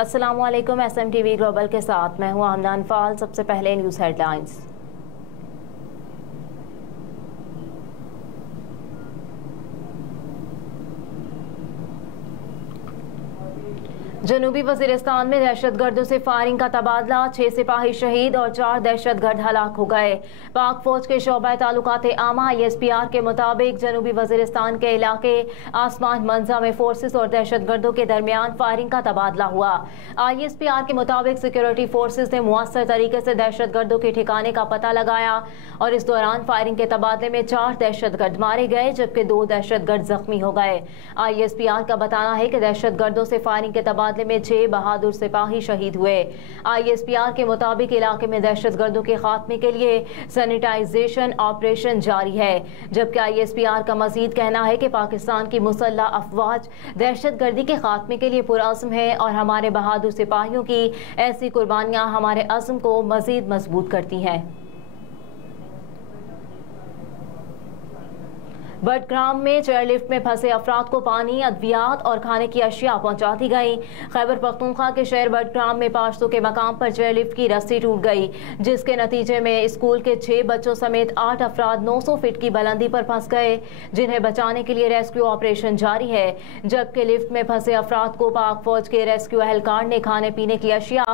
अस्सलामुअलैकुम, SMTV global के साथ मैं हूं हमदान फाल। सबसे पहले न्यूज़ हेडलाइंस। जनूबी वजीरिस्तान में दहशतगर्दों से फायरिंग का तबादला, 6 सिपाही शहीद और 4 दहशतगर्द हलाक हो गए। पाक फौज के शोबा ताल्लुकात आमा ISPR के मुताबिक जनूबी वजीरिस्तान के इलाके आसमान मंजा में फोर्सेस और दहशतगर्दों के दरमियान फायरिंग का तबादला हुआ। ISPR के मुताबिक सिक्योरिटी फोर्सेस ने मुअस्सर तरीके से दहशतगर्दों के ठिकाने का पता लगाया और इस दौरान फायरिंग के तबादले में 4 दहशतगर्द मारे गए जबकि 2 दहशतगर्द जख्मी हो गए। ISPR का बताना है कि दहशतगर्दों से फायरिंग के तबादले में 6 बहादुर सिपाही शहीद हुए। ISPR के मुताबिक इलाके में दहशतगर्दों के खात्मे के लिए सैनिटाइजेशन ऑपरेशन जारी है, जबकि ISPR का मजीद कहना है कि पाकिस्तान की मुसल्लह अफवाज दहशतगर्दी के खात्मे के लिए पुरअज़्म है और हमारे बहादुर सिपाहियों की ऐसी कुर्बानियां हमारे अज़्म को मजीद मजबूत करती हैं। बडग्राम में चेयरलिफ्ट में फंसे अफराद को पानी, अद्वियात और खाने की अशिया पहुंचा दी गई। खैबर पख्तूनख्वा के शहर बडग्राम में 500 के मकाम पर चेयरलिफ्ट की रस्सी टूट गई, जिसके नतीजे में स्कूल के 6 बच्चों समेत 8 अफराद 900 फीट की बुलंदी पर फंस गए, जिन्हें बचाने के लिए रेस्क्यू ऑपरेशन जारी है। जबकि लिफ्ट में फंसे अफराद को पाक फौज के रेस्क्यू एहलकार ने खाने पीने की अशिया,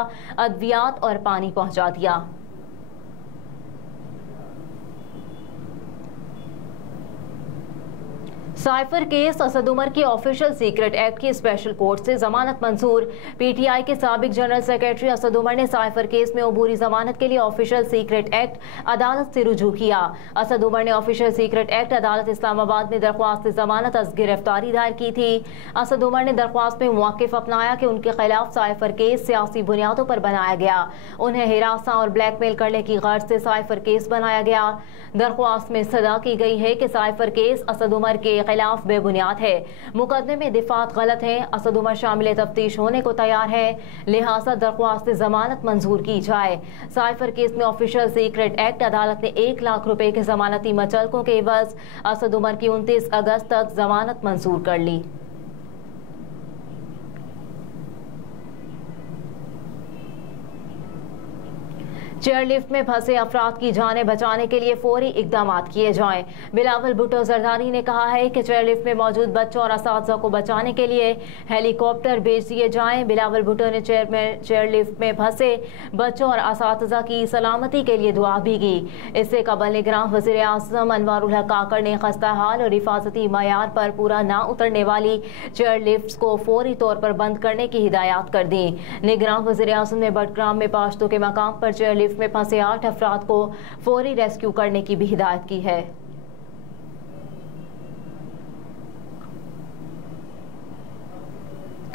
अद्वियात और पानी पहुंचा दिया। साइफर केस, असद उमर की ऑफिशियल सीक्रेट एक्ट की स्पेशल कोर्ट से जमानत मंजूर। PTI के साबिक जनरल सेक्रेटरी असद उमर ने साइफर केस में अबूरी जमानत के लिए ऑफिशियल सीक्रेट एक्ट अदालत से रुजू किया। असद उमर ने ऑफिशियल सीक्रेट एक्ट अदालत इस्लामाबाद में दरख्वास्त जमानत अज गिरफ्तारी दायर की थी। असद उमर ने दरख्वास्त में मौक़िफ़ अपनाया कि उनके खिलाफ साइफर केस सियासी बुनियादों पर बनाया गया, उन्हें हिरासा और ब्लैकमेल करने की गर्ज से साइफर केस बनाया गया। दरख्वास्त में सदा की गई है कि साइफर केस असद उमर के खिलाफ बेबुनियाद है, मुकदमे में दिफात गलत है, असद उमर शामिल तफ्तीश होने को तैयार है, लिहाजा दरख्वास्त जमानत मंजूर की जाए। साइफर केस में ऑफिशियल सीक्रेट एक्ट अदालत ने 1 लाख रुपए के जमानती मचलकों के एवज असद उमर की 29 अगस्त तक जमानत मंजूर कर ली। चेयरलिफ्ट में फंसे अफराद की जानें बचाने के लिए फौरी इकदाम किए जाएं। बिलावल भुट्टो जरदारी ने कहा है कि चेयरलिफ्ट में मौजूद बच्चों और असातिज़ा को बचाने के लिए हेलीकॉप्टर भेज दिए जाएं। बिलावल भुट्टो ने चेयरलिफ्ट में फंसे बच्चों और असातिज़ा की सलामती के लिए दुआ भी की। इससे कबल निगरान वज़ीर आज़म अनवारुल हक काकड़ ने खस्ता हाल और हिफाजती मयार पर पूरा ना उतरने वाली चेयरलिफ्ट को फौरी तौर पर बंद करने की हिदायत कर दी। निगरान वज़ीर आज़म ने बडग्राम में 500 के मकाम पर चेयरलिफ्ट में फंसे 8 अफराद को फौरी रेस्क्यू करने की भी हिदायत की है।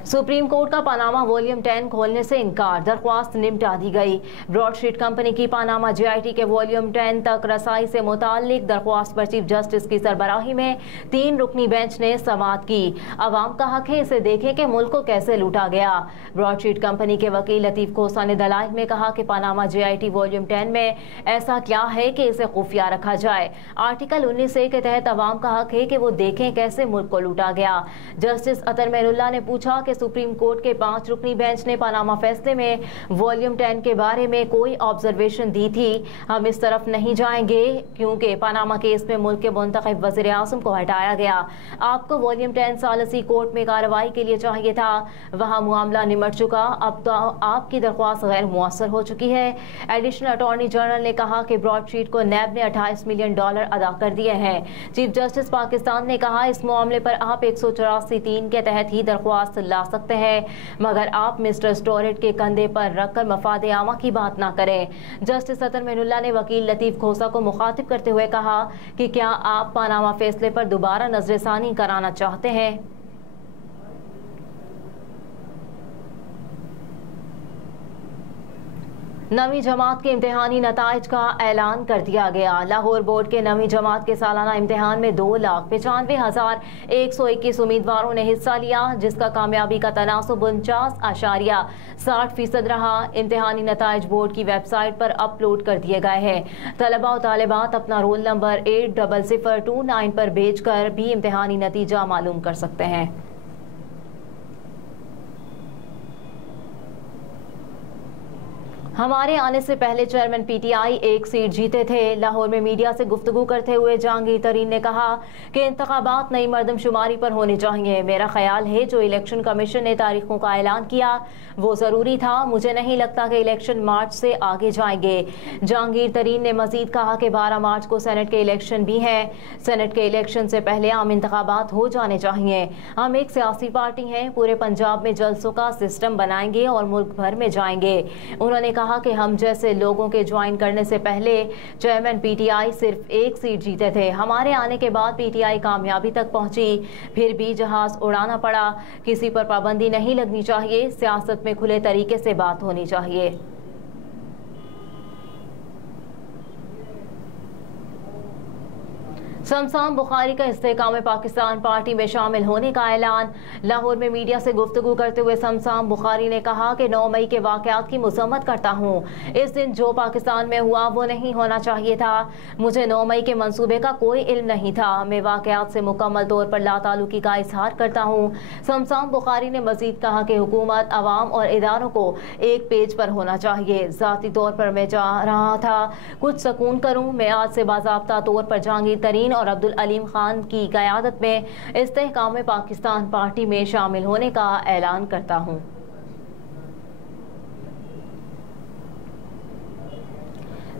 सुप्रीम कोर्ट का पानामा वॉल्यूम 10 खोलने से इनकार, दरख्वास्त निपटा दी गई। ब्रॉडशीट कंपनी की पानामा JIT के वॉल्यूम 10 तक रसाई से मुताल्लिक दरख्वास्त पर चीफ जस्टिस की सरबराही में 3 रुकनी बेंच ने समाअत की। अवाम का हक है इसे देखें कि मुल्क को कैसे लूटा गया। ब्रॉडशीट कंपनी के वकील लतीफ खोसा ने दलाइल में कहा कि पानामा JIT वॉल्यूम 10 में ऐसा क्या है कि इसे खुफिया रखा जाए। आर्टिकल 19A के तहत अवाम का हक है कि वो देखें कैसे मुल्क को लूटा गया। जस्टिस अतर मेहरुल्लाह ने पूछा कि सुप्रीम कोर्ट के 5 रुकनी बेंच ने पानामा फैसले में वॉल्यूम 10 के बारे में कोई ऑब्जर्वेशन दी थी। हम इस तरफ नहीं जाएंगे क्योंकि पानामा केस में मुल्क के मुंतखब वज़ीर आज़म को हटाया गया। आपको वॉल्यूम 10 सालसी कोर्ट में कार्रवाई के लिए चाहिए था, वहाँ मामला निमट चुका, अब तो आपकी दरख्वास्त गैर मुअस्सर हो चुकी है। एडिशनल अटॉर्नी जनरल ने कहा कि ब्रॉडशीट को नैब ने $28 मिलियन अदा कर दिए हैं। चीफ जस्टिस पाकिस्तान ने कहा इस मामले पर आप 184(3) के तहत ही दरख्वास्त ला सकते हैं, मगर आप मिस्टर स्टोरेट के कंधे पर रखकर मफाद आमा की बात ना करें। जस्टिस अतर मेहरुल्लाह ने वकील लतीफ खोसा को मुखातिब करते हुए कहा कि क्या आप पानामा फैसले पर दोबारा नजरसानी कराना चाहते हैं। नवीं जमात के इम्तिहानी नताइज का ऐलान कर दिया गया। लाहौर बोर्ड के नवीं जमात के सालाना इम्तिहान में 2,95,121 उम्मीदवारों ने हिस्सा लिया, जिसका कामयाबी का तनासुब 49.60% रहा। इम्तिहानी नताइज बोर्ड की वेबसाइट पर अपलोड कर दिए गए हैं। तलबा और तालिबात अपना रोल नंबर 80029 पर भेजकर भी इम्तिहानी नतीजा मालूम कर सकते हैं। हमारे आने से पहले चेयरमैन पीटीआई एक सीट जीते थे। लाहौर में मीडिया से गुफ्तगू करते हुए जहांगीर तरीन ने कहा कि इंतखाबात नई मर्दमशुमारी पर होने चाहिए। मेरा ख्याल है जो इलेक्शन कमीशन ने तारीखों का ऐलान किया वो ज़रूरी था। मुझे नहीं लगता कि इलेक्शन मार्च से आगे जाएंगे। जहांगीर तरीन ने मजीद कहा कि 12 मार्च को सेनेट के इलेक्शन भी हैं। सेनेट के इलेक्शन से पहले आम इंतखाबात हो जाने चाहिए। हम एक सियासी पार्टी हैं, पूरे पंजाब में जलसों का सिस्टम बनाएंगे और मुल्क भर में जाएंगे। उन्होंने कहा कि हम जैसे लोगों के ज्वाइन करने से पहले चेयरमैन पीटीआई सिर्फ एक सीट जीते थे। हमारे आने के बाद पीटीआई कामयाबी तक पहुंची, फिर भी जहाज उड़ाना पड़ा। किसी पर पाबंदी नहीं लगनी चाहिए। सियासत में खुले तरीके से बात होनी चाहिए। शमशान बुखारी का इस्तेहकाम पाकिस्तान पार्टी में शामिल होने का ऐलान। लाहौर में मीडिया से गुफ्तगू करते हुए शमशान बुखारी ने कहा कि 9 मई के वाक़यात की मज़म्मत करता हूँ। इस दिन जो पाकिस्तान में हुआ वो नहीं होना चाहिए था। मुझे 9 मई के मंसूबे का कोई इल्म नहीं था। मैं वाक़यात से मुकम्मल तौर पर लाताल्लुकी का इजहार करता हूँ। शमशान बुखारी ने मजीद कहा कि हुकूमत, अवाम और इदारों को एक पेज पर होना चाहिए। ज़ाती तौर पर मैं चाह रहा था कुछ सकून करूँ। मैं आज से बाज़ाब्ता तौर पर जहांगीर तरीन और अब्दुल अलीम खान की क़यादत में इस्तेहकाम पाकिस्तान पार्टी में शामिल होने का ऐलान करता हूँ।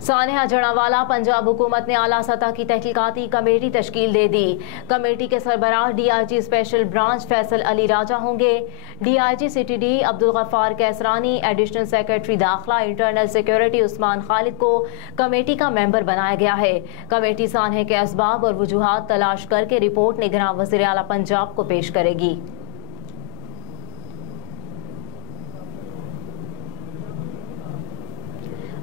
सानिया जड़ावाला, पंजाब हुकूमत ने आला सतह की तहकीकाती कमेटी तश्कील दे दी। कमेटी के सरबराह DIG special branch Faisal Ali Raja होंगे। DIG city Abdul Ghaffar Kaisrani, additional secretary दाखिला इंटरनल सिक्योरिटी उस्मान खालिद को कमेटी का मेंबर बनाया गया है। कमेटी सानिया के असबाब और वजूहात तलाश करके रिपोर्ट निगरान वज़ीर आला पंजाब को पेश करेगी।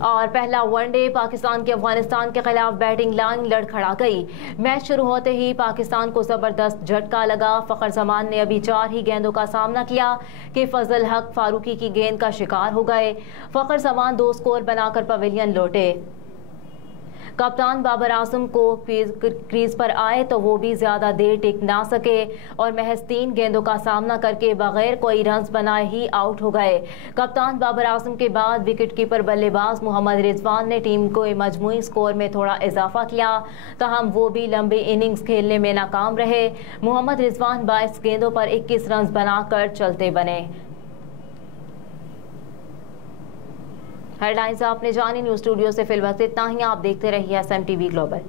और पहला वनडे पाकिस्तान की अफगानिस्तान के खिलाफ बैटिंग लाइन लड़खड़ा गई। मैच शुरू होते ही पाकिस्तान को जबरदस्त झटका लगा। फखर जमान ने अभी 4 ही गेंदों का सामना किया कि फजल हक फारूकी की गेंद का शिकार हो गए। फखर जमान 2 स्कोर बनाकर पवेलियन लौटे। कप्तान बाबर आजम को क्रीज पर आए तो वो भी ज्यादा देर टिक ना सके और महज 3 गेंदों का सामना करके बगैर कोई रन्स बनाए ही आउट हो गए। कप्तान बाबर आजम के बाद विकेट कीपर बल्लेबाज मोहम्मद रिजवान ने टीम को मजमूई स्कोर में थोड़ा इजाफा किया, ताहम वो भी लंबी इनिंग्स खेलने में नाकाम रहे। मोहम्मद रिजवान 22 गेंदों पर 21 रन्स बनाकर चलते बने। हेडलाइंस आपने जानी। न्यूज़ स्टूडियो से फिलहाल इतना ही। आप देखते रहिए SMTV ग्लोबल।